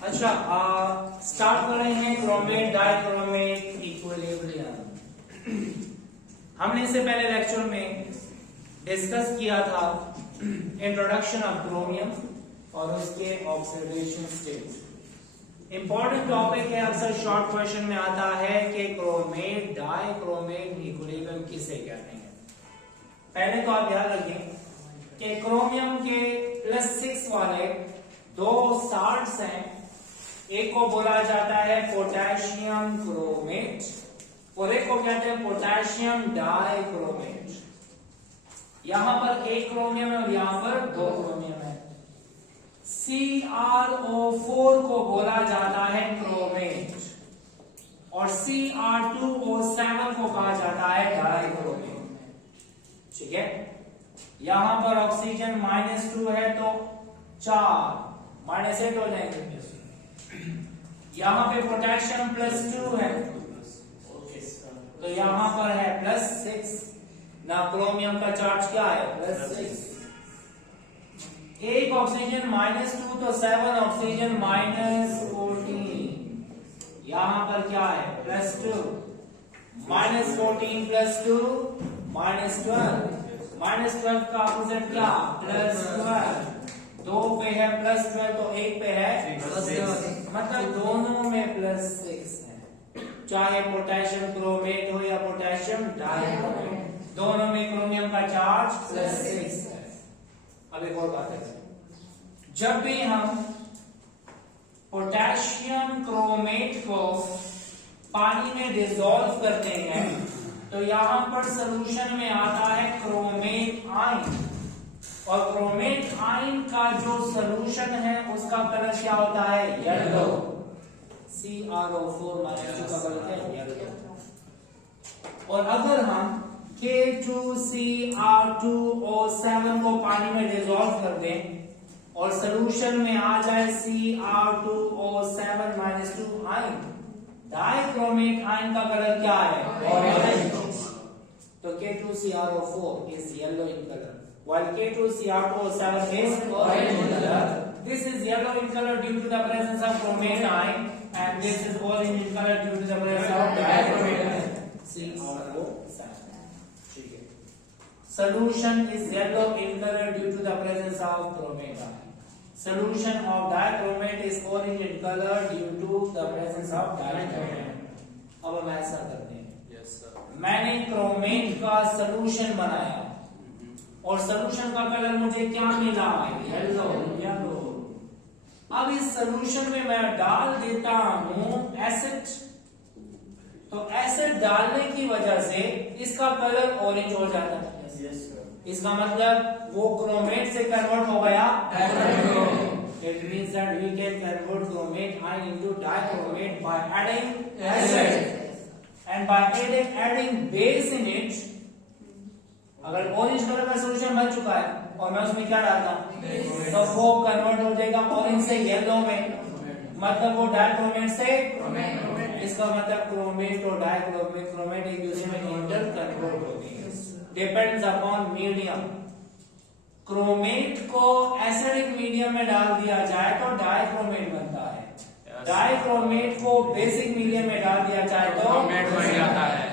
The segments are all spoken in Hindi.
अच्छा, स्टार्ट कर रहे हैं क्रोमेट डाइक्रोमेट इक्विलिब्रियम। हमने इससे पहले लेक्चर में डिस्कस किया था इंट्रोडक्शन ऑफ क्रोमियम और उसके ऑक्सीडेशन स्टेट। इंपॉर्टेंट टॉपिक है, अक्सर शॉर्ट क्वेश्चन में आता है कि क्रोमेट डाइक्रोमेट इक्विलिब्रियम किसे कहते हैं। पहले तो आप याद रखें कि क्रोमियम के +6 वाले दो साल्ट्स हैं। एक को बोला जाता है पोटेशियम क्रोमेट और एक को कहते हैं पोटेशियम डाइक्रोमेट। यहां पर एक क्रोमियम है और यहां पर दो क्रोमियम है। CrO4 को बोला जाता है क्रोमेट और Cr2O7 को कहा जाता है डाइक्रोमेट। ठीक है, यहां पर ऑक्सीजन -2 है तो 4 -8 हो जाएंगे। यहां पे पोटेशियम +2 है तो यहां पर है +6 ना। क्रोमियम का चार्ज क्या है? +6। एक ऑक्सीजन -2 तो 7 ऑक्सीजन -14। यहां पर क्या है? +2 -14 +2 -12 -12 का अपोजिट क्या? +12। दो पे है +12 तो एक पे है +6, मतलब दोनों में +6 है। चाहे पोटेशियम क्रोमेट हो या पोटेशियम डाइक्रोमेट, दोनों में क्रोमियम का चार्ज +6 है। अब एक और बात है, जब भी हम पोटेशियम क्रोमेट को पानी में डिसॉल्व करते हैं तो यहां पर सॉल्यूशन में आता है क्रोमेट आयन, और क्रोमेट आयन का जो सॉल्यूशन है उसका कलर क्या होता है? येलो। CrO4 -2 का कलर है येलो। और अगर हम K2Cr2O7 को पानी में डिसॉल्व कर दें और सॉल्यूशन में आ जाए Cr2O7 -2 आयन, डाइक्रोमेट आयन का कलर क्या है? ऑरेंज। तो K2CrO4 is yellow in color while K2Cr2O7 is orange in color. This is yellow in color due to the presence of chromate ion and this is orange in color due to the presence of dichromate ion CrO7. ठीक है, solution is yellow in color due to the presence of chromate ion. Solution of dichromate is orange in color due to the presence of dichromate ion. अब हम ऐसा करते हैं, मैंने क्रोमेट का सॉल्यूशन बनाया और सॉल्यूशन का कलर मुझे क्या मिला? येलो। अब इस सॉल्यूशन में मैं डाल देता हूं एसिड, तो एसिड डालने की वजह से इसका कलर ऑरेंज हो जाता है। इसका मतलब वो क्रोमेट से कन्वर्ट हो गया dichromate. It means that we can convert chromate ion into dichromate by adding acid. And by adding base in it, अगर ऑरेंज कलर का सॉल्यूशन बन चुका है और मैं उसमें क्या डालता हूं तो वो कन्वर्ट हो जाएगा ऑरेंज से येलो में, मतलब वो डाइक्रोमेट से क्रोमेट। इसका मतलब क्रोमेट और डाइक्रोमेट, क्रोमेट एक दूसरे में इंटर कन्वर्ट होती है, डिपेंड्स अपॉन मीडियम। क्रोमेट को एसिडिक मीडियम में डाल दिया जाए तो डाइक्रोमेट बनता है, डाइक्रोमेट को बेसिक मीडियम में डाल दिया जाए तो क्रोमेट बन जाता है।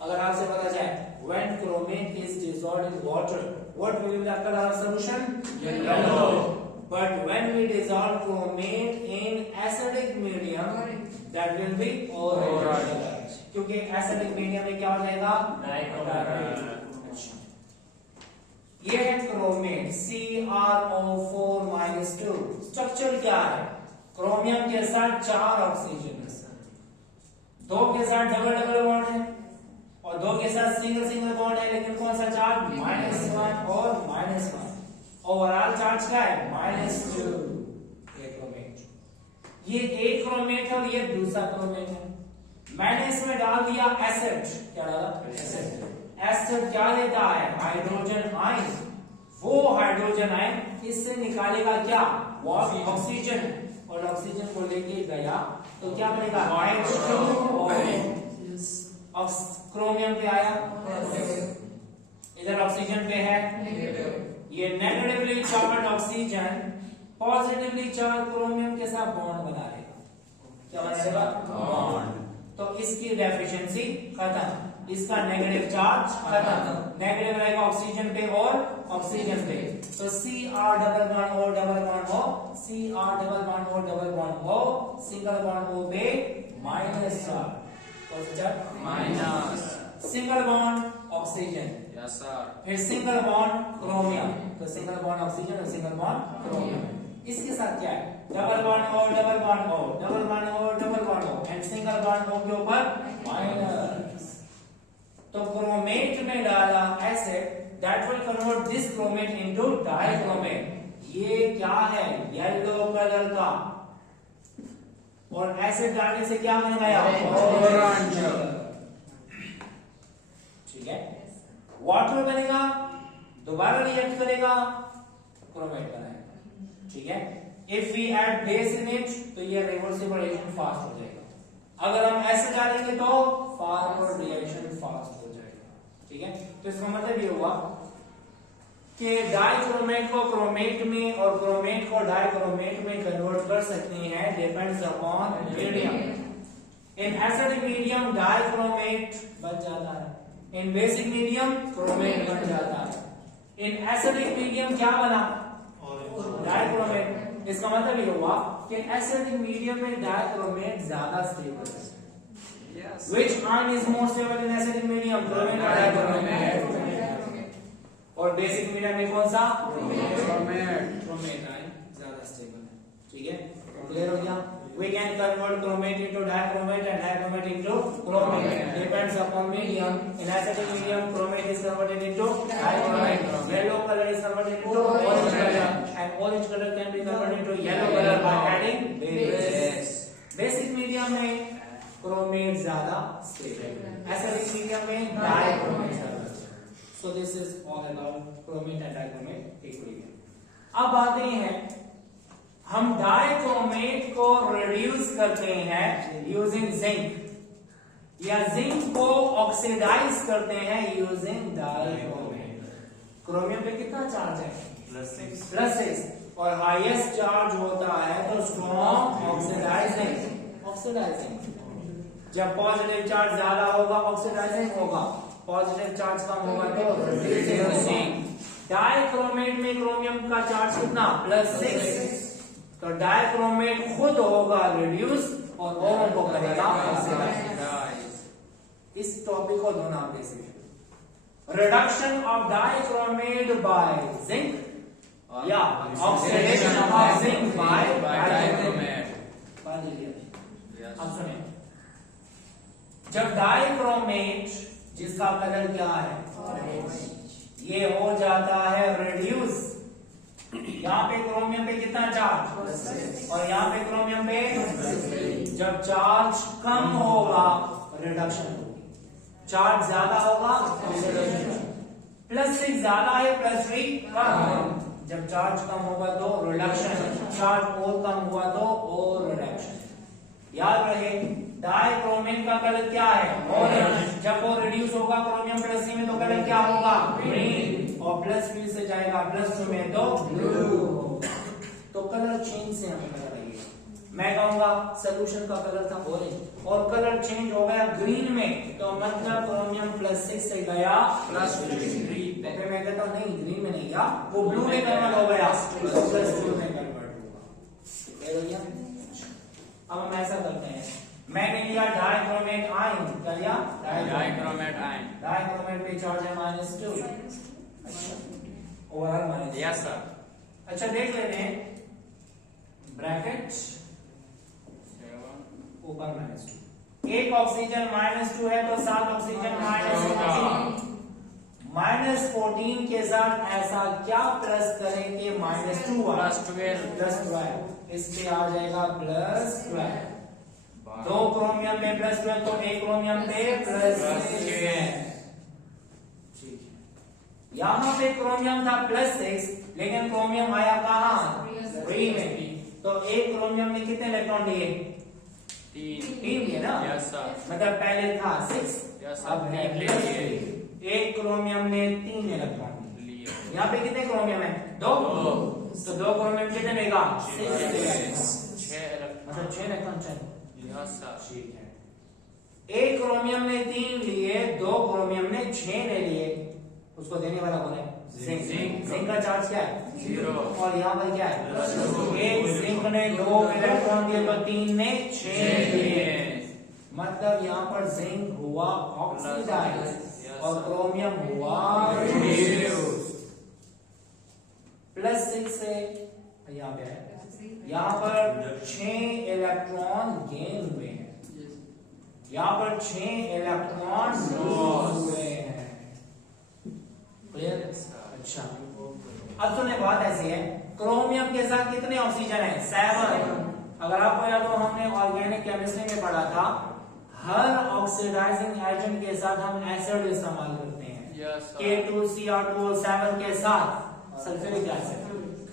अगर आपसे पता जाए when chromate is dissolved in water, what will be the color of solution? Yellow. But when we dissolve chromate in acidic medium, that will be orange. क्योंकि acidic medium में क्या हो जाएगा? डाइक्रोमेट। ये है क्रोमेट CrO4 -2। स्ट्रक्चर क्या है? क्रोमियम के साथ 4 ऑक्सीजन, 2 के साथ डबल बॉन्ड है और 2 के साथ सिंगल बॉन्ड है, लेकिन कौन सा चार्ज? -1 और -1। ओवरऑल चार्ज क्या है? -2। ये क्रोमेट, ये एक क्रोमेट है और ये दूसरा क्रोमेट है। मैंने इसमें डाल दिया एसिड। क्या डाला? एसिड। एसिड क्या देता है? Hydrogen ion. वो हाइड्रोजन आयन इससे निकालेगा क्या? ऑक्सीजन, और ऑक्सीजन को लेके गया तो क्या बनेगा? H2O। क्रोमियम पे आया, इधर ऑक्सीजन पे है, ये negatively charged oxygen positively charge chromium के साथ बॉन्ड बना लेगा। क्या बना लेगा? बॉन्ड। तो इसकी डेफिशिएंसी खत्म, इसका नेगेटिव चार्ज खत्म। नेगेटिव रहेगा ऑक्सीजन पे और ऑक्सीजन पे, तो Cr double bond O double bond O, Cr double bond O double bond O, single bond O पे माइनस चार्ज, कौन सा charge? Minus. Single bond oxygen, yes sir, फिर सिंगल बॉन्ड क्रोमियम, तो सिंगल बॉन्ड ऑक्सीजन और सिंगल बॉन्ड क्रोमियम। इसके साथ क्या है? Double bond O double bond O, double bond O double bond O and single bond O के ऊपर माइनस। तो क्रोमेट में डाला acid that will convert this chromate into dichromate. ये क्या है? येलो कलर का, और एसिड डालने से क्या बन गया? ऑरेंज। ठीक है, वाटर बनेगा, दोबारा रिएक्ट करेगा, क्रोमेट बनाएगा। ठीक है, if we add base in it तो ये रिवर्सिबल रिएक्शन फास्ट हो जाएगा। अगर हम एसिड डालेंगे तो फॉरवर्ड रिएक्शन फास्ट हो जाएगा। ठीक है, तो इसका मतलब ये हुआ कि डाइक्रोमेट को क्रोमेट में और क्रोमेट को डाइक्रोमेट में कन्वर्ट कर सकते हैं, depends upon medium. In acidic medium dichromate बन जाता है, इन बेसिक मीडियम क्रोमेट बन जाता है। इन एसिडिक मीडियम क्या बना? डाइक्रोमेट। इसका मतलब ये हुआ कि एसिडिक मीडियम में डाइक्रोमेट ज्यादा स्टेबल है। Which ion is more stable in acidic medium? Chromate or dichromate? और बेसिक मीडियम में कौन सा? क्रोमेट। क्रोमेट आयन ज्यादा स्टेबल है। ठीक है, क्लियर हो गया? We can convert chromate into dichromate and dichromate into chromate. Depends upon medium. In acidic medium, chromate is converted into dichromate. Yellow color is converted into orange color, and orange color can be converted into yellow color by adding base. Basic medium में क्रोमेट ज्यादा स्टेबल, एसिडिक मीडियम में डाइक्रोमेट ज्यादा। So this is all about chromate and dichromate equilibrium. अब आते हैं हम डाइक्रोमेट को रिड्यूस करते हैं यूजिंग जिंक, या जिंक को ऑक्सीडाइज करते हैं यूजिंग डाइक्रोमेट। क्रोमियम पे कितना चार्ज है? +6, और हाईएस्ट चार्ज होता है तो स्ट्रॉन्ग ऑक्सीडाइजिंग। जब पॉजिटिव चार्ज ज्यादा होगा ऑक्सीडाइजिंग होगा, पॉजिटिव चार्ज कम होगा तो रिड्यूसिंग। डाइक्रोमेट में क्रोमियम का चार्ज कितना? +6, तो डाइक्रोमेट खुद होगा रिड्यूस और ओम को करेगा ऑक्सीडाइज। इस टॉपिक को दो नाम दे सकते, reduction of dichromate by zinc या oxidation of zinc by dichromate. अब सुनिए, जब डाइक्रोमेट जिसका कलर क्या है? ये हो जाता है रिड्यूस। यहाँ पे क्रोमियम पे कितना चार्ज, और यहाँ पे क्रोमियम पे जब चार्ज कम होगा रिडक्शन होगी, चार्ज ज्यादा होगा +6 ज्यादा है, +3 कम। जब चार्ज कम होगा तो रिडक्शन, चार्ज और कम हुआ तो और रिडक्शन। याद रहे डाइक्रोमेट का कलर क्या है? ऑरेंज। जब वो रिड्यूस होगा क्रोमियम +3 में तो कलर क्या होगा? ग्रीन, और +3 से जाएगा +2 में तो ब्लू। तो कलर चेंज से हमें पता लगेगा। मैं कहूंगा सोल्यूशन का कलर था ऑरेंज और कलर चेंज हो गया ग्रीन में, तो मतलब क्रोमियम +6 से गया +3। तो फिर मैं कहता हूं नहीं, ग्रीन में नहीं गया, वो ब्लू में कन्वर्ट हो गया, +2 में कन्वर्ट होगा। अब हम ऐसा करते हैं, मैंने लिया डाइक्रोमेट आयन, क्या लिया? Dichromate ion. डाइक्रोमेट पे चार्ज है -2, ओवरऑल माइनस। Yes sir. अच्छा देख लेते हैं, ब्रैकेट ऊपर -2, एक ऑक्सीजन -2 है तो 7 ऑक्सीजन -14 के साथ ऐसा क्या प्लस करें कि -12 इस पे आ जाएगा +12। 2 क्रोमियम में +12 तो 1 क्रोमियम पे +6। यहाँ पे क्रोमियम था +6, लेकिन क्रोमियम आया कहाँ? 3 में। तो 1 क्रोमियम ने कितने इलेक्ट्रॉन लिए? 3 लिए ना? Yes sir. मतलब पहले था 6, अब है 3। 1 क्रोमियम ने 3 इलेक्ट्रॉन लिए। यहाँ पे कितने क्रोमियम है? 2। तो 2 क्रोमियम कितने देगा? 6 6 मतलब 6 इलेक्ट्रॉन चाहिए। Yes sir. ठीक है, एक क्रोमियम ने 3 लिए, 2 क्रोमियम ने 6 ले लिए, उसको देने वाला कौन है? जिंक। जिंक का चार्ज क्या है? 0। और यहाँ पर क्या है? एक जिंक ने 2 इलेक्ट्रॉन दिए तो 3 ने 6 लिए, मतलब यहाँ पर जिंक हुआ ऑक्सीडाइज और क्रोमियम हुआ रिड्यूस। +6 से यहाँ पे है, यहाँ पर 6 इलेक्ट्रॉन गेन हुए हैं, यहाँ पर 6 इलेक्ट्रॉन लॉस हुए हैं। क्लियर? अच्छा, अब सुने, बात ऐसी है, क्रोमियम के साथ कितने ऑक्सीजन है? 7। अगर आपको याद हो, हमने ऑर्गेनिक केमिस्ट्री में पढ़ा था, हर ऑक्सीडाइजिंग एजेंट के साथ हम एसिड इस्तेमाल करते हैं। Yes sir. K2Cr2O7 के साथ सल्फ्यूरिक एसिड,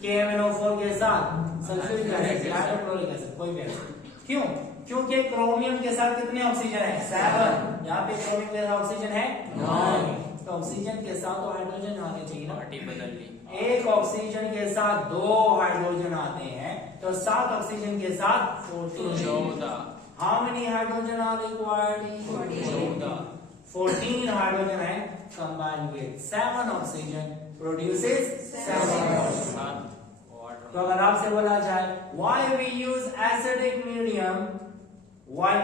KMnO4 के साथ सल्फ्यूरिक एसिड, हाइड्रोक्लोरिक एसिड, कोई भी एसिड। क्यों? क्योंकि क्रोमियम के साथ कितने ऑक्सीजन है? 7। यहाँ पे क्रोमियम के साथ ऑक्सीजन है 9। तो ऑक्सीजन के साथ तो हाइड्रोजन आने चाहिए ना, पार्टी बदल ली। एक ऑक्सीजन के साथ 2 हाइड्रोजन आते हैं, तो 7 ऑक्सीजन के साथ 14। How many hydrogen are required? 14 hydrogen है, combined with 7 oxygen produces 7 hydrogen. तो अगर आपसे बोला जाए why we use acidic medium while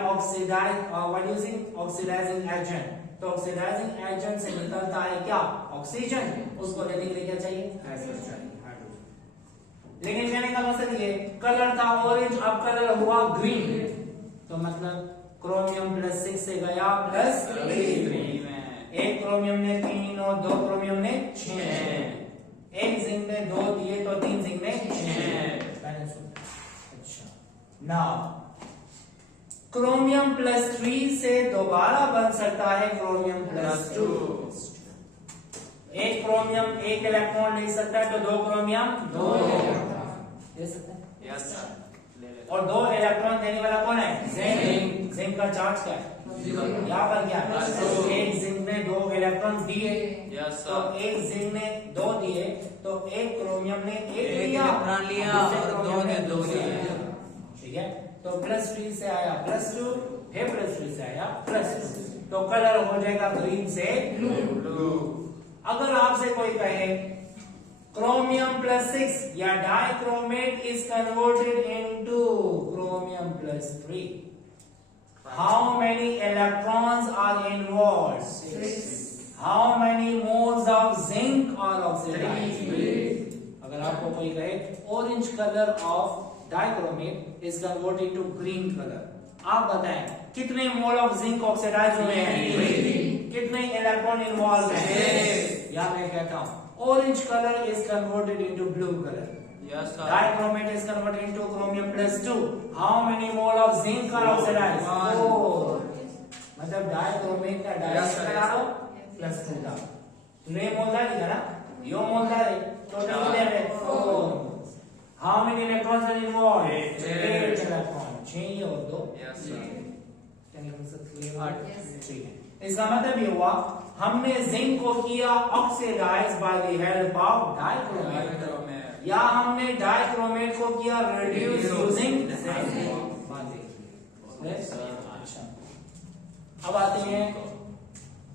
using oxidizing agent, तो ऑक्सीडाइजिंग एजेंट से निकलता है क्या? ऑक्सीजन। उसको लेने के लिए क्या चाहिए? एसिड चाहिए, हाइड्रोजन। लेकिन कहने का मकसद ये, कलर था ऑरेंज, अब कलर हुआ ग्रीन, तो मतलब क्रोमियम +6 से गया +3 में। एक क्रोमियम ने 3 और 2 क्रोमियम ने 6, एक जिंक ने 2 दिए तो 3 जिंक ने 6। अच्छा, नाउ क्रोमियम +3 से दोबारा बन सकता है क्रोमियम +2। एक क्रोमियम 1 इलेक्ट्रॉन ले सकता है, तो 2 क्रोमियम 2 इलेक्ट्रॉन ले सकता है। Yes sir. और 2 इलेक्ट्रॉन देने वाला कौन है? जिंक। जिंक का चार्ज क्या है? यहाँ पर क्या है? एक जिंक ने 2 इलेक्ट्रॉन दिए, यस तो सर। एक जिंक ने 2 दिए, तो एक क्रोमियम ने 1 लिया, इलेक्ट्रॉन लिया और 2 ने 2 लिया। ठीक है, तो +3 से आया +2, फिर +3 से आया +2, तो कलर हो जाएगा ग्रीन से ब्लू। अगर आपसे कोई कहे क्रोमियम +6 या dichromate is converted into chromium +3, how many electrons are involved? 6। How many moles of zinc are oxidized? अगर आपको कोई कहे orange colour of dichromate is converted to green colour, आप बताएं कितने मोल ऑफ जिंक ऑक्सीडाइज हुए हैं? कितने इलेक्ट्रॉन इन्वॉल्व हैं? या मैं कहता हूं orange colour is converted into blue colour, yes sir. Dichromate is converted into chromium +2, how many mole of zinc are oxidize? 4। मतलब डाइक्रोमेट का डाइक्रोमेट डालो +2 डालो, तो ये मोलदार लिखा ना, यो मोलदार है, टोटल कितने हैं? 4। How many electrons are involved? 8 electron, 6 और 2। Yes sir. ठीक है, इसका मतलब ये हुआ हमने जिंक को किया oxidize by the help of dichromate, या हमने डाइक्रोमेट को किया रिड्यूस यूजिंग जिंक। अच्छा, अब आते हैं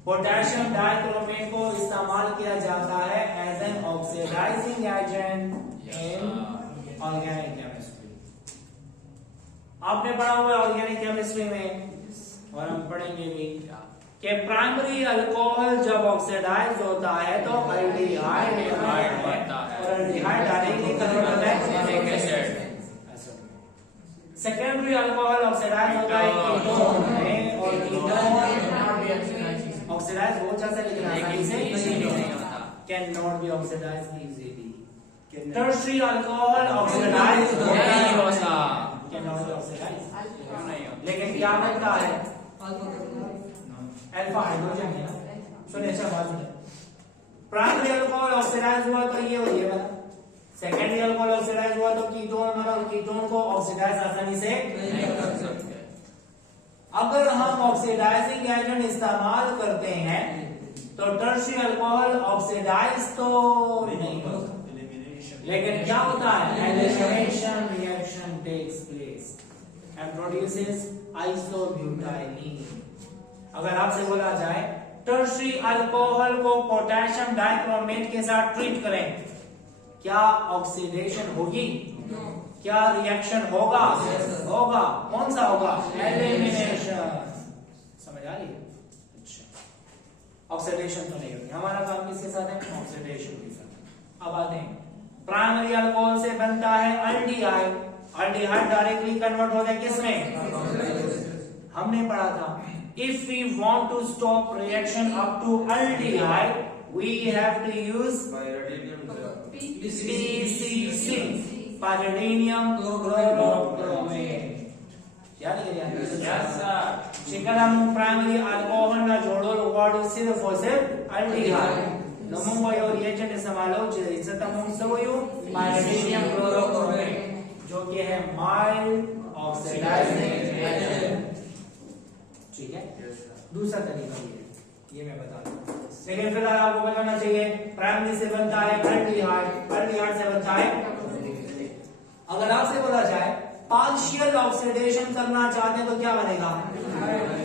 पोटेशियम डाइक्रोमेट को इस्तेमाल किया जाता है as an oxidizing agent in organic chemistry. आपने पढ़ा हुआ है ऑर्गेनिक केमिस्ट्री में, और हम पढ़ेंगे भी कि प्राइमरी अल्कोहल जब ऑक्सीडाइज होता है तो अल्डिहाइड बनता है, और अल्डिहाइड डायरेक्टली कन्वर्ट होता है एसिड। सेकेंडरी अल्कोहल ऑक्सीडाइज होता है कीटोन में, और कीटोन ऑक्सीडाइज हो जाता है लेकिन आसानी से नहीं होता, can not be oxidized easily. Tertiary alcohol oxidize नहीं होता, कैन नॉट बी ऑक्सीडाइज्ड, लेकिन क्या बनता है? अल्फा हाइड्रोजन है ना। सुनिए, अच्छा बात सुनिए, प्राइमरी अल्कोहल ऑक्सीडाइज हुआ तो ये हो गया, सेकेंडरी अल्कोहल ऑक्सीडाइज हुआ तो कीटोन बना, और कीटोन को ऑक्सीडाइज आसानी से नहीं कर सकते। अगर हम ऑक्सीडाइजिंग एजेंट इस्तेमाल करते हैं तो टर्शियरी अल्कोहल ऑक्सीडाइज तो नहीं हो सकता, लेकिन क्या होता है, elimination reaction takes place and produces isobutylene. अगर आपसे बोला जाए टर्शरी अल्कोहल को पोटेशियम डाइक्रोमेट के साथ ट्रीट करें, क्या ऑक्सीडेशन होगी? क्या रिएक्शन होगा? होगा। कौन सा होगा? एलिमिनेशन। समझ आ रही है? अच्छा, ऑक्सीडेशन तो नहीं होगी। हमारा काम किसके साथ है? ऑक्सीडेशन के साथ। अब आते हैं, प्राइमरी अल्कोहल से बनता है अल्डिहाइड। अल्डिहाइड डायरेक्टली कन्वर्ट हो जाए किसमें? हमने पढ़ा था, if we want to stop reaction up to aldehyde, we have to use PCC, pyridinium chlorochromate. याद है? Yes sir. शिकलम प्राइमरी अल्कोहल ना जोड़ो वाडो सिर्फ और सिर्फ अल्डिहाइड नमो यो रिएजेंट इस्तेमालो जिससे तमम सोयो pyridinium chlorochromate जो कि है माइल्ड ऑक्सीडाइजिंग एजेंट। ठीक है, दूसरा तरीका ये मैं बता दूं, लेकिन फिलहाल आपको बताना चाहिए प्राइमरी से बनता है अल्डिहाइड, अल्डिहाइड से बनता है। अगर आपसे बोला जाए पार्शियल ऑक्सीडेशन करना चाहते हैं तो क्या बनेगा?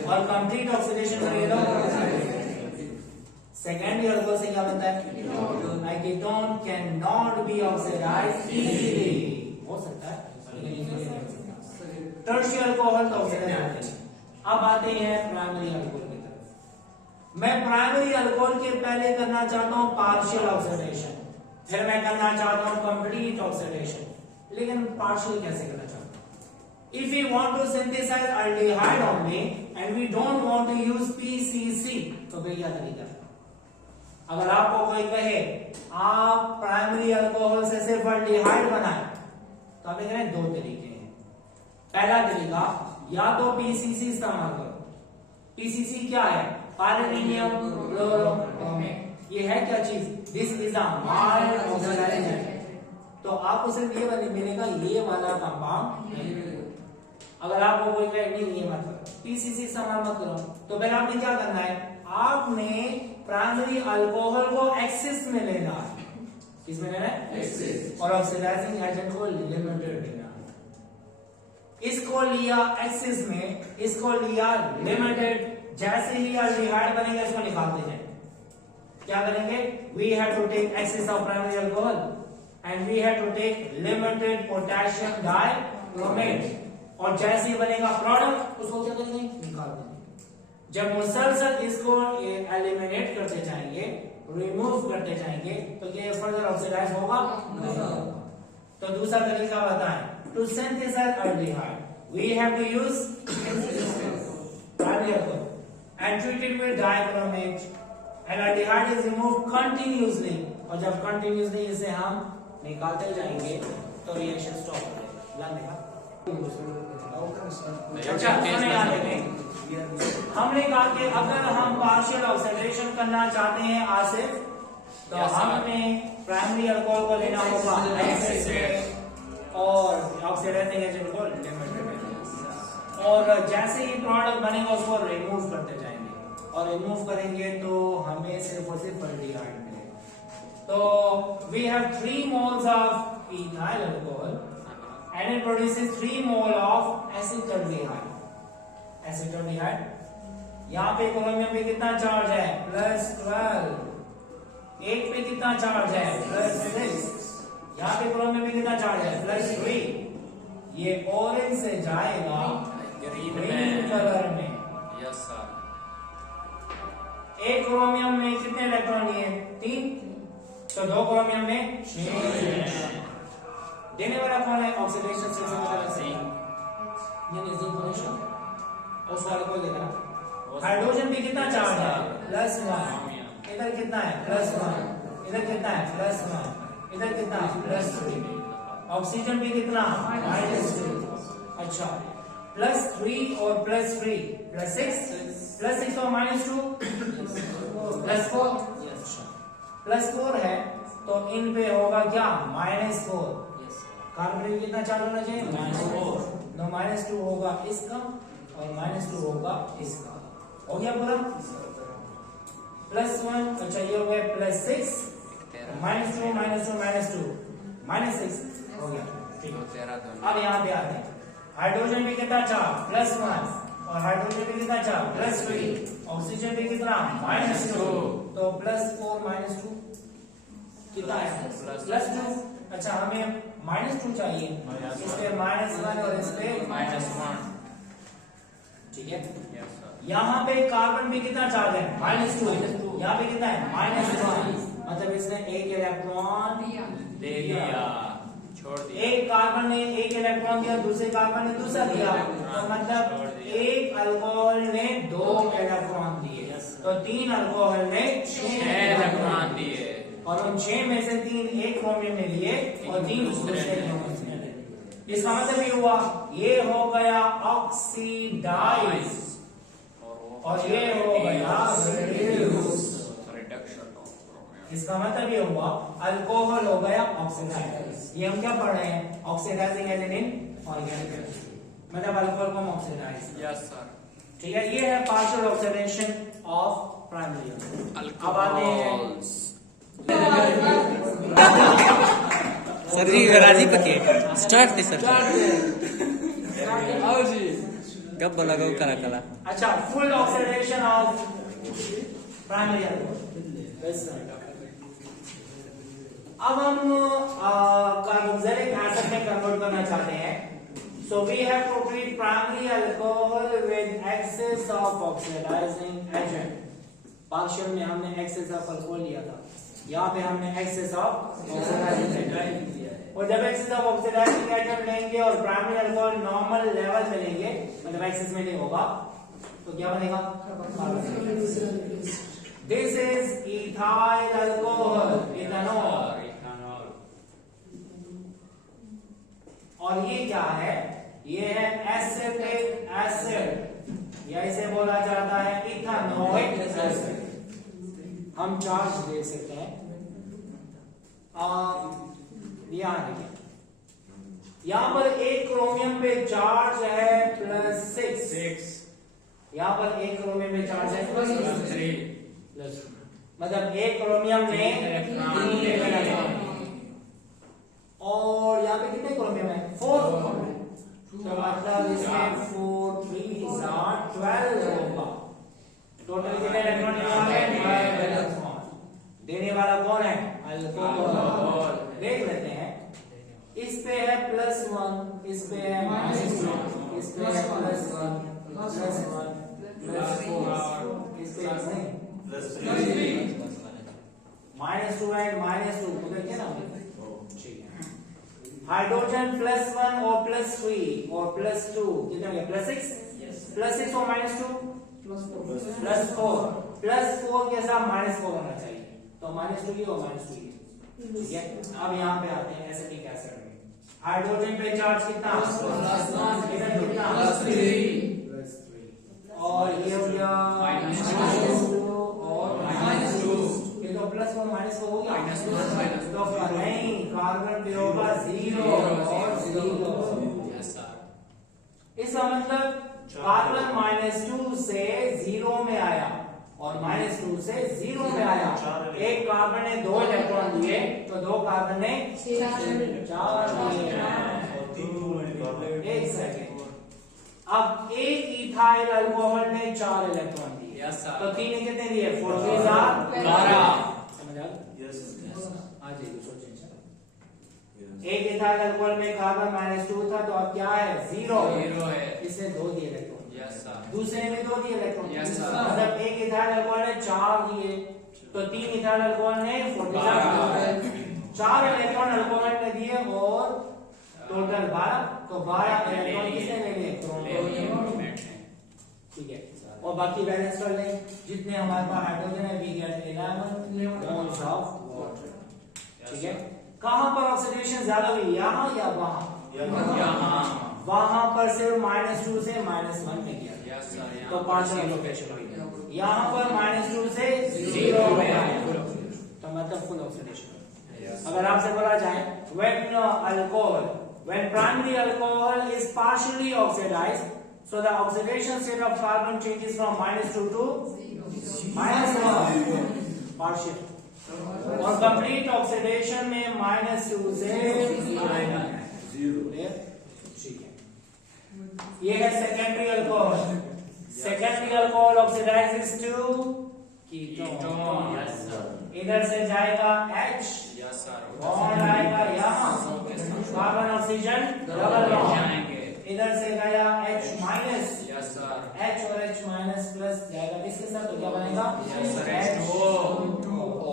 और कंप्लीट ऑक्सीडेशन करेंगे तो सेकेंडरी अल्कोहल से क्या बनता है? Ketone can not be oxidized easily. हो सकता है टर्शियरी अल्कोहल तो ऑक्सीडाइज होते हैं। अब आते हैं प्राइमरी अल्कोहल की तरफ। मैं प्राइमरी अल्कोहल के पहले करना चाहता हूं पार्शियल ऑक्सीडेशन, फिर मैं करना चाहता हूं कंप्लीट ऑक्सीडेशन। लेकिन पार्शियल कैसे करना चाहता हूं? If we want to synthesize aldehyde only and we don't want to use PCC, तो फिर क्या तरीका है? अगर आपको कोई कहे आप प्राइमरी अल्कोहल से सिर्फ अल्डिहाइड बनाए, तो आप कह रहे हैं दो तरीके हैं। पहला तरीका, या तो पीसीसी इस्तेमाल करो। पीसीसी क्या है? Pyridinium chlorochromate. ये है क्या चीज? This is a mild oxidizing agent. तो आपको सिर्फ ये मिलेगा, ये वाला कंपाउंड। अगर आपको कोई कहे नहीं ये मत करो, पीसीसी इस्तेमाल मत करो, तो फिर आपने क्या करना है? आपने प्राइमरी अल्कोहल को एक्सिस में लेना है। किसमें लेना है? एक्सिस। और ऑक्सीडाइजिंग एजेंट को लिमिटेड लेना है। इसको लिया एक्सिस में, इसको लिया लिमिटेड। जैसे ही अल्डिहाइड बनेगा इसको निकालते हैं। क्या करेंगे? We have to take excess of primary alcohol and we have to take limited potassium dichromate. और जैसे ही बनेगा प्रोडक्ट उसको क्या करेंगे? निकाल देंगे। जब मुसलसल इसको एलिमिनेट करते जाएंगे, रिमूव करते जाएंगे, तो ये फर्दर ऑक्सीडाइज होगा? तो दूसरा तरीका बताएं, to synthesize aldehyde, we have to use primary alcohol and treat it with dichromate, and aldehyde is removed continuously। और जब continuously इसे हम निकालते जाएंगे तो रिएक्शन स्टॉप हो जाएगा। ध्यान देगा। अच्छा, हमने कहा कि अगर हम पार्शियल ऑक्सीडेशन करना चाहते हैं आसिफ, तो हमने प्राइमरी अल्कोहल को लेना होगा एक्सिस में और ऑक्सीडाइजिंग एजेंट को लिमिटेड। और जैसे ही प्रोडक्ट बनेगा उसको रिमूव करते जाएंगे, और रिमूव करेंगे तो हमें सिर्फ और सिर्फ अल्डिहाइड मिलेगा। तो we have 3 moles of ethyl alcohol and it produces 3 mole of acetaldehyde। acetaldehyde यहाँ पे क्रोमियम पे कितना चार्ज है? +12। एक पे कितना चार्ज है? +6। यहाँ पे क्रोमियम पे कितना चार्ज है? +3। ये ऑरेंज से जाएगा ग्रीन कलर में। Yes sir. एक क्रोमियम में कितने इलेक्ट्रॉन लिए? 3। तो 2 क्रोमियम में 6। देने वाला कौन है? ऑक्सीडेशन से उस वाले को देना। हाइड्रोजन भी कितना चार्ज है? +1। इधर कितना है? +1। इधर कितना है? +1। इधर कितना? +3। ऑक्सीजन भी कितना? -2। अच्छा, +3 और +3 +6 +6 और -2 +4। +4 है तो इन पे होगा क्या? -4। कार्बन कितना चार्ज होना चाहिए? -4। तो -2 होगा इसका और -2 होगा इसका। हो गया पूरा? +1। अच्छा, ये हो गया +6 -2 -2 -2 -6 हो गया। ठीक है, 13 अब यहाँ पे आते हैं, हाइड्रोजन पे कितना चार्ज +1 और हाइड्रोजन पे कितना चार्ज +3, ऑक्सीजन पे कितना -2, तो +4 -2 कितना है +2। अच्छा हमें -2 चाहिए, इस पे -1 और इस पे -1 ठीक है। यस सर यहाँ पे कार्बन पे कितना चार्ज है -2, यहाँ पे कितना है -1, मतलब इसने एक इलेक्ट्रॉन दे दिया छोड़ दिया एक कार्बन ने एक इलेक्ट्रॉन दिया, दूसरे कार्बन ने दूसरा दिया, तो मतलब एक अल्कोहल ने 2 इलेक्ट्रॉन दिए, तो 3 अल्कोहल ने 6 इलेक्ट्रॉन दिए और उन 6 में से 3 एक क्रोमियम ने लिए और 3 दूसरे क्रोमियम ने लिए। इसका मतलब ये हुआ, ये हो गया ऑक्सीडाइज और ये हो गया रिड्यूस। रिडक्शन ऑफ क्रोमियम इसका मतलब ये हुआ अल्कोहल हो गया ऑक्सीडाइज। ये हम क्या पढ़ रहे हैं, ऑक्सीडाइजिंग एजेंट इन ऑर्गेनिक, मतलब अल्कोहल को ऑक्सीडाइज। यस सर ठीक है, ये है पार्शियल ऑक्सीडेशन ऑफ प्राइमरी। अब आते हैं सर जी राजी पके स्टार्ट थे सर आओ जी कब बोला गो करा कला अच्छा full oxidation of primary alcohol. अब हम कार्बोक्सिलिक एसिड में कन्वर्ट करना चाहते हैं, so we have to treat primary alcohol with excess of oxidizing agent. Partial में हमने एक्सेस ऑफ अल्कोहल लिया था, यहाँ पे हमने एक्सेस ऑफ ऑक्सीडाइजिंग एजेंट लिया है। और जब एक्सेस ऑफ ऑक्सीडाइजिंग एजेंट लेंगे और प्राइमरी अल्कोहल नॉर्मल लेवल पे लेंगे, मतलब एक्सेस में नहीं होगा, तो क्या बनेगा this is ethyl alcohol, ethanol. और ये क्या है, ये है एसिटिक एसिड, या इसे बोला जाता है इथेनोइक एसिड। हम चार्ज दे सकते हैं, यहां देखिए, यहां पर एक क्रोमियम पे चार्ज है +6, यहां पर एक क्रोमियम पे चार्ज है +3, मतलब एक क्रोमियम में 3 इलेक्ट्रॉन, और यहाँ पे कितने क्रोमियम है 4, तो मतलब इसमें 4 3s are 12 होगा। टोटल कितने इलेक्ट्रॉन निकाले 12 इलेक्ट्रॉन। देने वाला कौन है अल्कोहल। देख लेते हैं, इस पे है +1, इस पे है -1, इस पे है +1 +1 +4, इस पे नहीं -2 एंड -2 उधर क्या ना, ठीक है। हाइड्रोजन +1 और +3 और +2 कितना हो गया +6, +6 और -2 +4, +4 के साथ -4 होना चाहिए, तो -2 की और -2 की, ठीक है। अब यहाँ पे आते हैं एसिटिक एसिड में, हाइड्रोजन पे चार्ज कितना +1, इधर कितना +3, और ये हो गया -2 और -2, ये तो +1 -4 हो गया, तो नहीं कार्बन पे होगा 0 और 0। इसका मतलब कार्बन -2 से 0 में आया और -2 से 0 में आया। एक कार्बन ने 2 इलेक्ट्रॉन दिए, तो 2 कार्बन ने 4 दिए। एक सेकेंड, अब एक इथाइल अल्कोहल ने 4 इलेक्ट्रॉन दिए, तो 3 ने कितने दिए 4 3 12। समझ आ गया? आ जाइए सोचिए। एक इथाइल अल्कोहल में कार्बन -2 था, तो अब क्या है 0 है, इसने 2 दिए इलेक्ट्रॉन, दूसरे ने 2 दिए इलेक्ट्रॉन, मतलब एक इथाइल अल्कोहल ने 4 दिए, तो 3 इथाइल अल्कोहल ने 4 इलेक्ट्रॉन अल्कोहल ने दिए और टोटल 12, तो 12 इलेक्ट्रॉन किसने ले लिए क्रोमियम, ठीक है। और बाकी बैलेंस कर लें, जितने हमारे पास हाइड्रोजन है we get 11 moles of water, ठीक है। कहां पर ऑक्सीडेशन ज्यादा हुई, यहां या वहां, वहां पर सिर्फ -2 से -1 में गया, तो पार्शियल लोकेशन हुई। यहां पर -2 से 0 में आया, तो मतलब फुल ऑक्सीडेशन। अगर आपसे बोला जाए when primary alcohol is partially oxidized, so the oxidation state of carbon changes from -2 to -1, partial, और कंप्लीट ऑक्सीडेशन में -2 से -0। ठीक है, ये है secondary alcohol. Secondary alcohol oxidizes to ketone. Yes sir. इधर से जाएगा H, यस सर। बॉन्ड आएगा यहाँ, कार्बन ऑक्सीजन डबल बॉन्ड, जाएंगे। इधर से गया H minus, yes sir. H और H माइनस प्लस जाएगा इसके साथ, तो क्या बनेगा यस सर। H2O।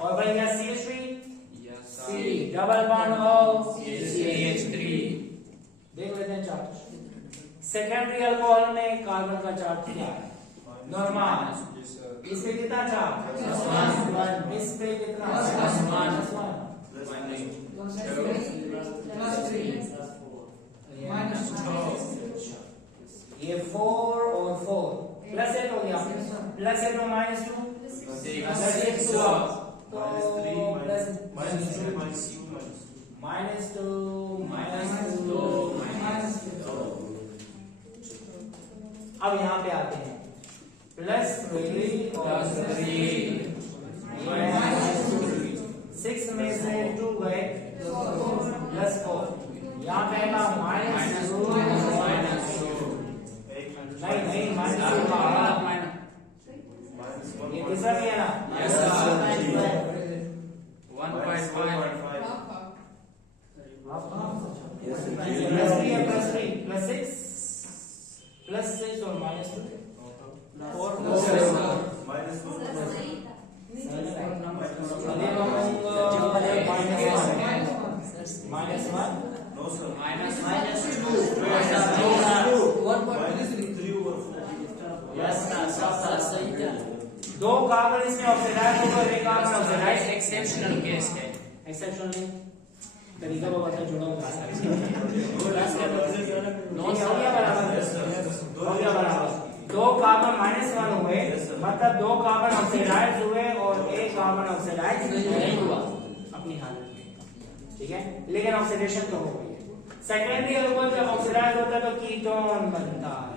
और बन गया CH3, yes C sir. Double bond O, CH3। देख लेते हैं चार्ट। सेकेंडरी अल्कोहल में कार्बन का चार्ट क्या है? नॉर्मल। इस पे कितना चार्ज? +1। इस पे कितना? +1। ये 4 और 4 +8 हो गया, +8 और -2 6 हुआ, तो अब यहाँ पे आते हैं +3 और 6 में से 2 गए +4, यहाँ पे आएगा -2 नहीं -2 ये तीसरा भी है ना? Yes sir. 1.5 +3 +6 +6 और -2 दो कार्बन इसमें ऑक्सीडाइज होगा, एक कार्बन ऑक्सीडाइज एक्सेप्शनल केस है। एक्सेप्शन नहीं तरीका वो बता जुड़ा होगा दो कार्बन -1 हुए, मतलब दो कार्बन ऑक्सीडाइज हुए और एक कार्बन ऑक्सीडाइज नहीं हुआ अपनी हालत में, ठीक है, लेकिन ऑक्सीडेशन तो हो गई है। सेकेंडरी अल्कोहल जब ऑक्सीडाइज होता है तो कीटोन बनता है।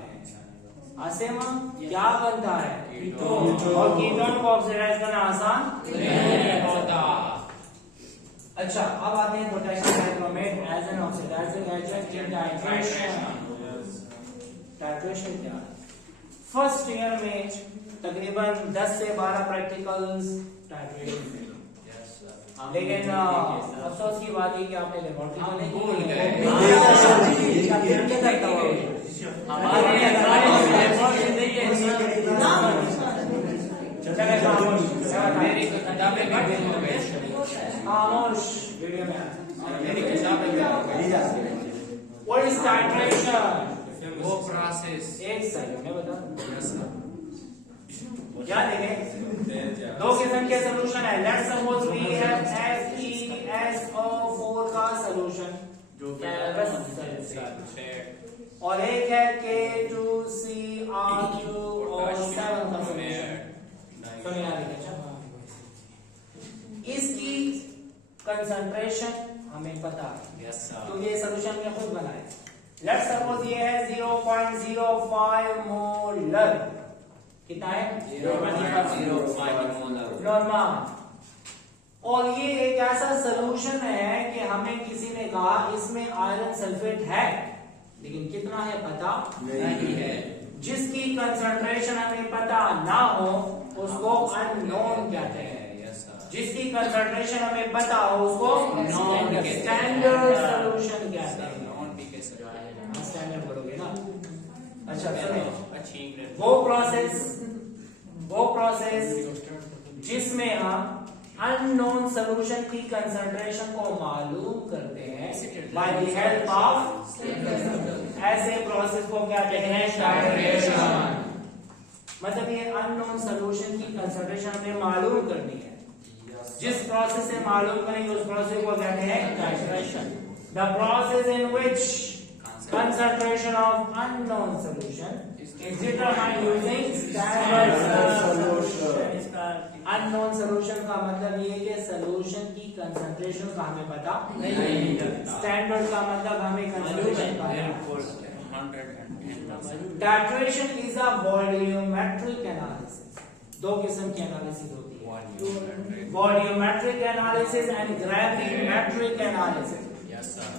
आसेमा क्या बनता है? कीटोन। और कीटोन को ऑक्सीडाइज करना आसान नहीं होता। अच्छा, अब आते हैं पोटेशियम हाइड्रोमेट as an oxidizing agent in titration. Titration क्या है? फर्स्ट ईयर में तकरीबन 10 से 12 प्रैक्टिकल्स टाइट्रेशन में, लेकिन अफसोस की बात है कि आपने लेबोरेटरी में नहीं भूल की गए। मेरी किताबें गायब हो गई। खामोश वीडियो में मेरी किताबें गायब हो गई। What is titration? वो प्रोसेस। एक सेकंड में बता। Yes sir. क्या देखें, दो किस्म के सॉल्यूशन है। Let's suppose we have FeSO4 का सॉल्यूशन जो और एक है K2CR2O7 का सॉल्यूशन। इसकी कंसंट्रेशन हमें पता है, यस सर। तो ये सॉल्यूशन में खुद बनाए। लेट्स सपोज ये है 0.05 मोलर, कितना है? 0.05 मोलर नॉर्मल। और ये एक ऐसा सॉल्यूशन है कि हमें किसी ने कहा इसमें आयरन सल्फेट है, लेकिन कितना है पता नहीं है। जिसकी कंसंट्रेशन हमें पता ना हो उसको अननोन कहते हैं। Yes sir. जिसकी कंसंट्रेशन हमें पता हो उसको स्टैंडर्ड सॉल्यूशन कहते हैं। नॉन भी कह सकते हैं। स्टैंडर्ड बोलोगे ना? अच्छा सुनिए, अच्छी वो प्रोसेस जिसमें हम अननोन सॉल्यूशन की कंसंट्रेशन को मालूम करते हैं बाय द हेल्प ऑफ, ऐसे प्रोसेस को क्या कहते हैं? टाइट्रेशन। मतलब ये अननोन सॉल्यूशन की कंसंट्रेशन हमें मालूम करनी है, जिस प्रोसेस से मालूम करेंगे उस प्रोसेस को कहते हैं titration. The process in which concentration of unknown solution is determined using standard solution। Unknown solution का मतलब ये है कि सॉल्यूशन की कंसंट्रेशन का हमें पता नहीं, स्टैंडर्ड का मतलब हमें कंसंट्रेशन पता। Titration is a volumetric analysis. दो किस्म की एनालिसिस होती है, Volumetric. Volumetric analysis and gravimetric analysis. Yes, sir.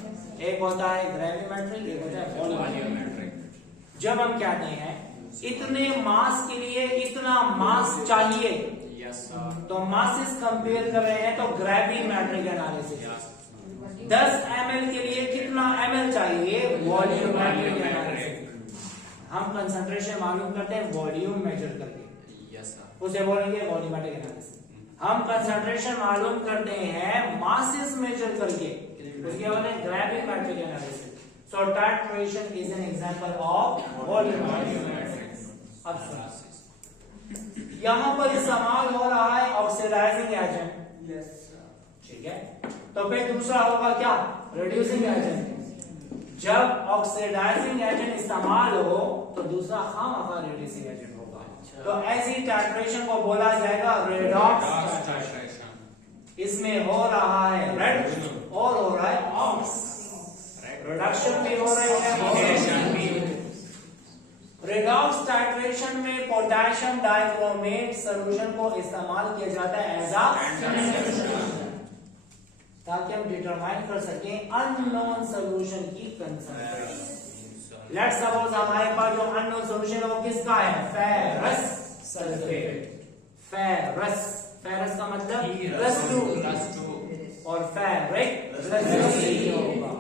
एक होता है ग्रेविमेट्रिक, एक होता है वॉल्यूमेट्रिक। Volumetric. जब हम कहते हैं इतने मास के लिए इतना मास चाहिए, Yes, sir. तो मासेस कंपेयर कर रहे हैं तो ग्रेविमेट्रिक एनालिसिस। Yes. 10 ml के लिए कितना ml चाहिए, वॉल्यूमेट्रिक एनालिसिस। हम कंसंट्रेशन मालूम करते हैं वॉल्यूम मेजर करके, Yes, sir. उसे बोलेंगे वॉल्यूमेट्रिक एनालिसिस। हम कंसंट्रेशन मालूम करते हैं मासेस मेजर करके, उसके बोलते हैं gravimetric analysis. So titration is an example of volumetric. अब सुनो, यहां पर इस्तेमाल हो रहा है ऑक्सीडाइजिंग एजेंट, ठीक है, तो फिर दूसरा होगा क्या, रिड्यूसिंग एजेंट। जब ऑक्सीडाइजिंग एजेंट इस्तेमाल हो तो दूसरा खामखा रिड्यूसिंग एजेंट होगा, तो ऐसी टाइट्रेशन को बोला जाएगा रेडॉक्स टाइट्रेशन। इसमें हो रहा है रेड और हो रहा है ऑक्स, रिडक्शन भी हो रही है, ऑक्सीडेशन भी। रेडॉक्स टाइट्रेशन में पोटेशियम डाइक्रोमेट सॉल्यूशन को इस्तेमाल किया जाता है एज अ, ताकि हम डिटरमाइन कर सकें अननोन सॉल्यूशन की कंसंट्रेशन। लेट्स सपोज हमारे पास जो अननोन सॉल्यूशन है वो किसका है, फेरस सल्फेट। फेरस, फेरस का मतलब +2 और फेरिक +3 होगा।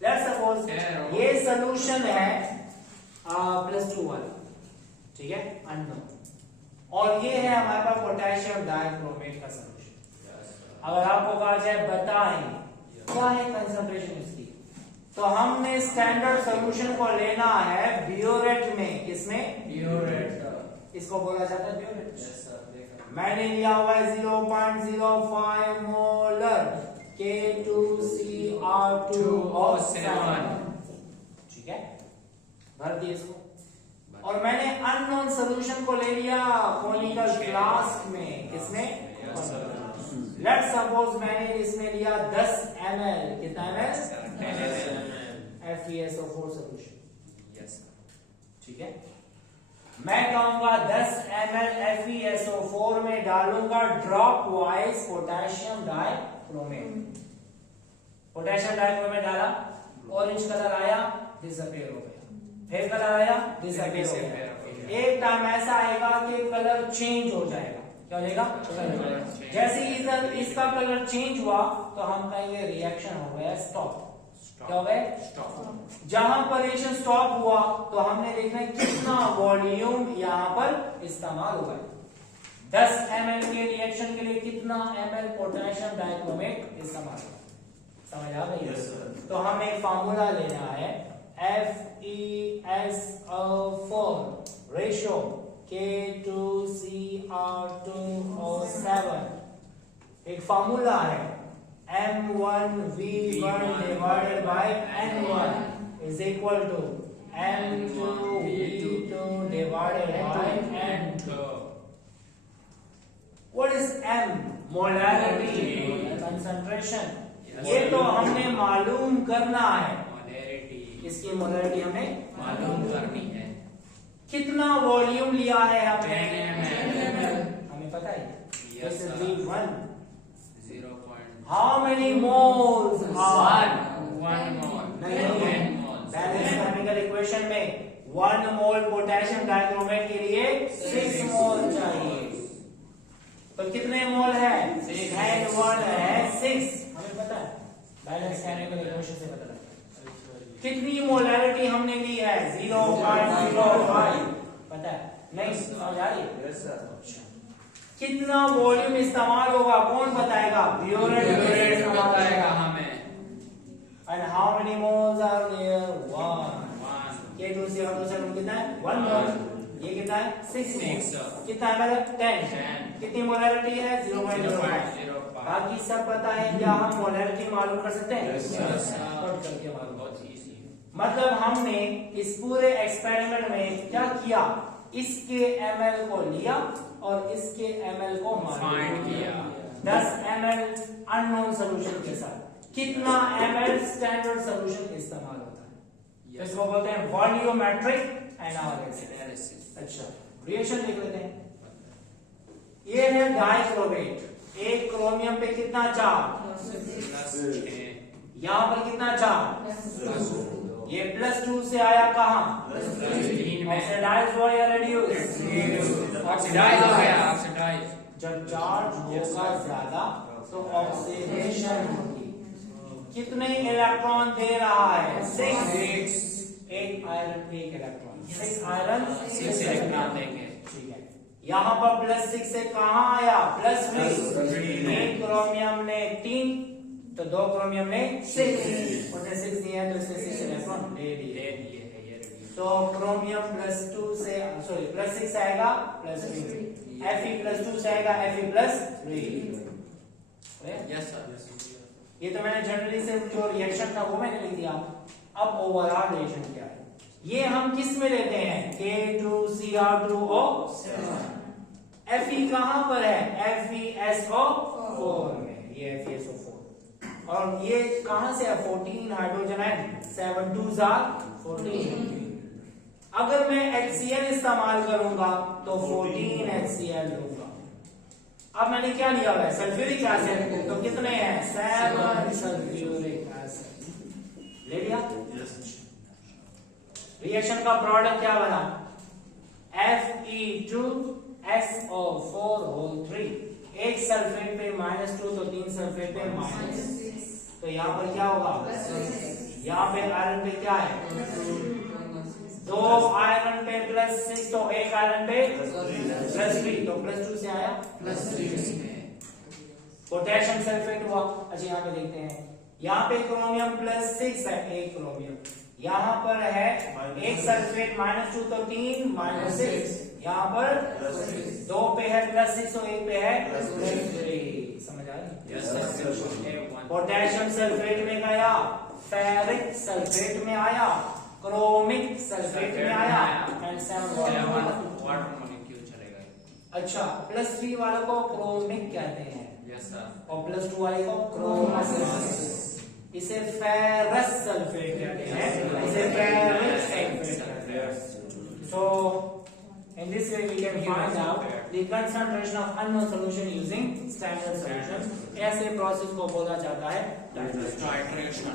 लेट्स सपोज ये सॉल्यूशन है +2 वाला, ठीक है, अननोन, और ये है हमारे पास पोटेशियम डाइक्रोमेट का सॉल्यूशन। अगर आपको कहा जाए बताएं क्या है कंसंट्रेशन इसकी, तो हमने स्टैंडर्ड सॉल्यूशन को लेना है बियोरेट में, किसमें, बियोरेट, इसको बोला जाता है बियोरेट। मैंने लिया हुआ है 0.05 मोलर K2CR2O7, ठीक है, भर दिए इसको। और मैंने अननोन सॉल्यूशन को ले लिया कॉनिकल फ्लास्क में, किसमें, लेट्स सपोज मैंने इसमें लिया 10 ml, कितना ml, FeSO4 सॉल्यूशन, ठीक है। मैं कहूंगा 10 ml FeSO4 में डालूंगा drop wise potassium dichromate. Potassium dichromate डाला, ऑरेंज कलर आया, डिसअपीयर हो गया, फिर कलर आया, डिसअपीयर हो गया। एक टाइम ऐसा आएगा कि कलर चेंज हो जाएगा, क्या हो जाएगा, जैसे ही इसका कलर चेंज हुआ तो हम कहेंगे रिएक्शन हो गया स्टॉप। क्या हो गया, स्टॉप। जहां पर रिएक्शन स्टॉप हुआ तो हमने देखना है कितना वॉल्यूम यहां पर इस्तेमाल हुआ है। 10 ml के रिएक्शन के लिए कितना ml पोटेशियम डाइक्रोमेट इस्तेमाल हुआ, समझ आ गई? तो हमें एक फार्मूला लेना है FeSO4 रेशियो K2CR2O7, एक फार्मूला है M1V1 divided by N1 is equal to M2V2 divided by N2। What is M? Molarity, concentration. ये तो हमने मालूम करना है, इसकी मोलैरिटी हमें मालूम करनी है। कितना वॉल्यूम लिया है हमने, हमें पता है, this is V1. How many moles are 1 mole? Balance chemical equation में 1 मोल पोटेशियम डाइक्रोमेट के लिए 6 मोल चाहिए, तो कितने मोल है, 1 है 6, हमें पता है, बैलेंस केमिकल इक्वेशन से पता लगता है। कितनी मोलैरिटी हमने ली है, 0.05, पता है, नहीं समझ आ रही है? कितना वॉल्यूम इस्तेमाल होगा कौन बताएगा, बियोरेट बताएगा हमें। And how many moles are there, 1। K2CR2O7 कितना है, 1 मोल, ये कितना है, 6 मोल, कितना है, 10। कितनी मोलैरिटी है, 0.05। बाकी सब पता है, क्या हम मोलैरिटी मालूम कर सकते हैं, करके मालूम। मतलब हमने इस पूरे एक्सपेरिमेंट में क्या किया, इसके ml को लिया और इसके ml को फाइंड किया। 10 ml अननोन सॉल्यूशन के साथ कितना ml स्टैंडर्ड सॉल्यूशन इस्तेमाल होता है, इसको बोलते हैं वॉल्यूमेट्रिक एनालिसिस। अच्छा, रिएक्शन देख लेते हैं। ये है डाइक्रोमेट। एक क्रोमियम पे कितना चार्ज? प्लस 6 यहाँ पर कितना चार्ज? प्लस 2 ये +2 से आया कहाँ? प्लस 3 में ऑक्सीडाइज हुआ या रेड्यूस? ऑक्सीडाइज हो गया ऑक्सीडाइज जब चार्ज होगा ज्यादा तो ऑक्सीडेशन होगी। कितने इलेक्ट्रॉन दे रहा है? 6। एक आयरन एक इलेक्ट्रॉन, 6 आयरन 6 इलेक्ट्रॉन देंगे। ठीक है, यहाँ पर +6 से कहाँ आया? +3। एक क्रोमियम ने 3 तो 2 क्रोमियम ने 6, उसने 6 दिया है तो इसने 6 इलेक्ट्रॉन ले लिए। दे दिए है ये रेडी। तो क्रोमियम +2 से सॉरी +6 आएगा +3, Fe+2 से आएगा Fe+3। यस सर ये तो मैंने जनरली से जो रिएक्शन था वो मैंने लिख दिया। अब ओवरऑल रिएक्शन क्या है? ये हम किस में लेते हैं? K2Cr2O। Fe कहां पर है? FeSO4 में, ये FeSO4। और ये कहां से है? 14 हाइड्रोजन है, 7 2s are 14। अगर मैं HCl इस्तेमाल करूंगा तो 14 HCl लूंगा। अब मैंने क्या लिया हुआ है? सल्फ्यूरिक एसिड, तो कितने हैं? 7 सल्फ्यूरिक एसिड ले लिया। रिएक्शन का प्रोडक्ट क्या बना? Fe2SO4 एक सल्फेट पे -2 तो 3 सल्फेट पे -6, तो यहाँ पर क्या होगा? यहाँ पे आयरन पे क्या है? 2 आयरन पे +6 तो 1 आयरन पे +3 तो +2 से आया +3। पोटेशियम सल्फेट हुआ। अच्छा यहाँ पे देखते हैं, यहाँ पे क्रोमियम +6 है, एक क्रोमियम। यहाँ पर है एक सल्फेट -2 तो 3 -6, यहाँ पर 2 पे है +6 तो 1 पे है +3। समझ आ रही? Yes sir. पोटेशियम सल्फेट में गया, फेरिक सल्फेट में आया, क्रोमिक सल्फेट में आया एंड 7 वाटर मॉलिक्यूल चलेगा। अच्छा, +3 वाले को क्रोमिक कहते हैं यस सर। और +2 वाले को क्रोमस। इसे फेरस सल्फेट कहते हैं, इसे फेरिक सल्फेट कहते हैं। So in this way we can find out the concentration of unknown solution using standard solution। ऐसे प्रोसेस को बोला जाता है टाइट्रेशन।